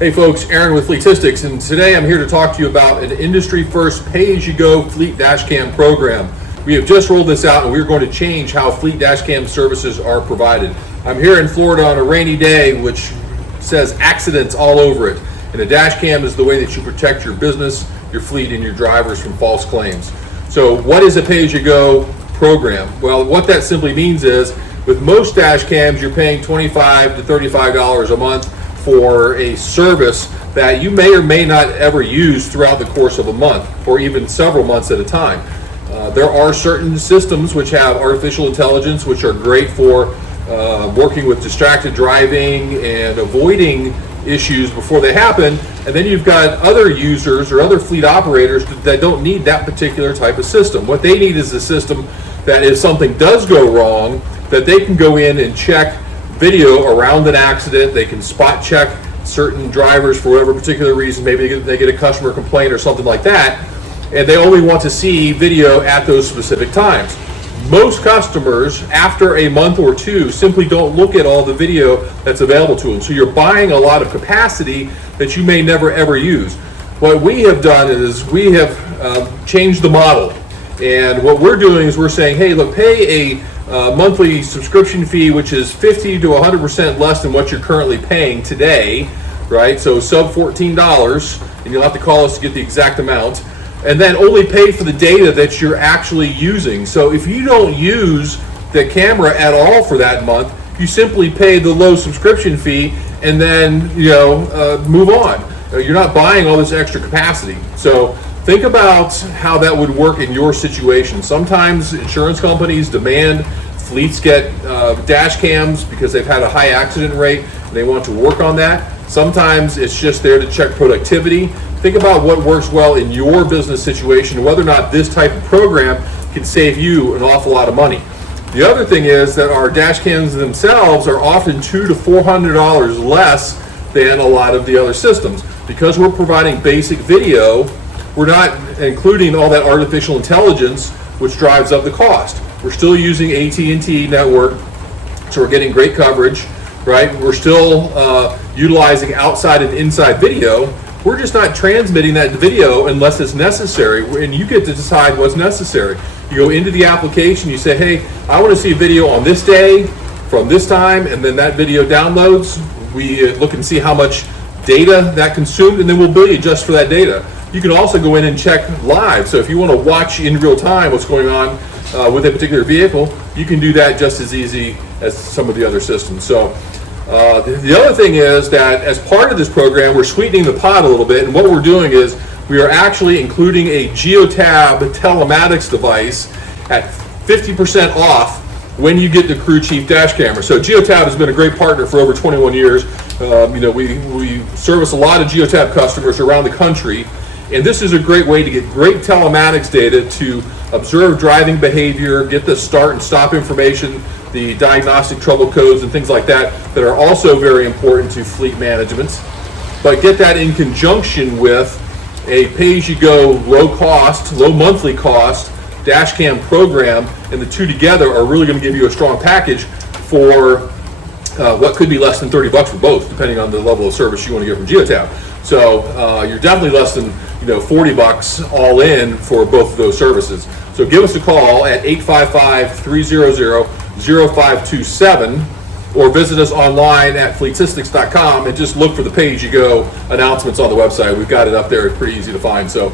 Hey folks, Aaron with Fleetistics, and today I'm here to talk to you about an industry-first pay-as-you-go fleet dashcam program. We have just rolled this out and we're going to change how fleet dashcam services are provided. I'm here in Florida on a rainy day which says accidents all over it, and a dashcam is the way that you protect your business, your fleet, and your drivers from false claims. So what is a pay-as-you-go program? Well, what that simply means is with most dashcams you're paying $25 to $35 a month for a service that you may or may not ever use throughout the course of a month or even several months at a time. There are certain systems which have artificial intelligence which are great for working with distracted driving and avoiding issues before they happen, and then you've got other users or other fleet operators that don't need that particular type of system. What they need is a system that if something does go wrong, that they can go in and check video around an accident. They can spot check certain drivers for whatever particular reason. Maybe they get a customer complaint or something like that, and they only want to see video at those specific times. Most customers, after a month or two, simply don't look at all the video that's available to them. So you're buying a lot of capacity that you may never ever use. What we have done is we have changed the model. And what we're doing is we're saying, hey, look, pay a monthly subscription fee which is 50 to 100% less than what you're currently paying today, right? So sub $14, and you'll have to call us to get the exact amount, and then only pay for the data that you're actually using. So if you don't use the camera at all for that month, you simply pay the low subscription fee and then move on. You're not buying all this extra capacity. So think about how that would work in your situation. Sometimes insurance companies demand fleets get dash cams because they've had a high accident rate and they want to work on that. Sometimes it's just there to check productivity. Think about what works well in your business situation and whether or not this type of program can save you an awful lot of money. The other thing is that our dash cams themselves are often $200 to $400 less than a lot of the other systems. Because we're providing basic video, we're not including all that artificial intelligence which drives up the cost. We're still using AT&T network, so we're getting great coverage, right? We're still utilizing outside and inside video. We're just not transmitting that video unless it's necessary, and you get to decide what's necessary. You go into the application, you say, hey, I want to see a video on this day from this time, and then that video downloads. We look and see how much data that consumed, and then we'll bill you just for that data. You can also go in and check live. So if you want to watch in real time what's going on with a particular vehicle, you can do that just as easy as some of the other systems. So the other thing is that as part of this program, we're sweetening the pot a little bit, and what we're doing is we are actually including a Geotab telematics device at 50% off when you get the Crew Chief dash camera. So Geotab has been a great partner for over 21 years. We service a lot of Geotab customers around the country, and this is a great way to get great telematics data to observe driving behavior, get the start and stop information, the diagnostic trouble codes and things like that that are also very important to fleet management. But get that in conjunction with a pay-as-you-go, low monthly cost dashcam program, and the two together are really going to give you a strong package for what could be less than $30 for both, depending on the level of service you want to get from Geotab. So you're definitely less than $40 all in for both of those services. So give us a call at 855-300-0527 or visit us online at Fleetistics.com and just look for the pay-as-you-go announcements on the website. We've got it up there. It's pretty easy to find. So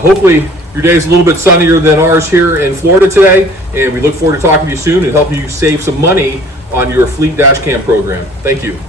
hopefully your day is a little bit sunnier than ours here in Florida today, and we look forward to talking to you soon and helping you save some money on your fleet dashcam program. Thank you.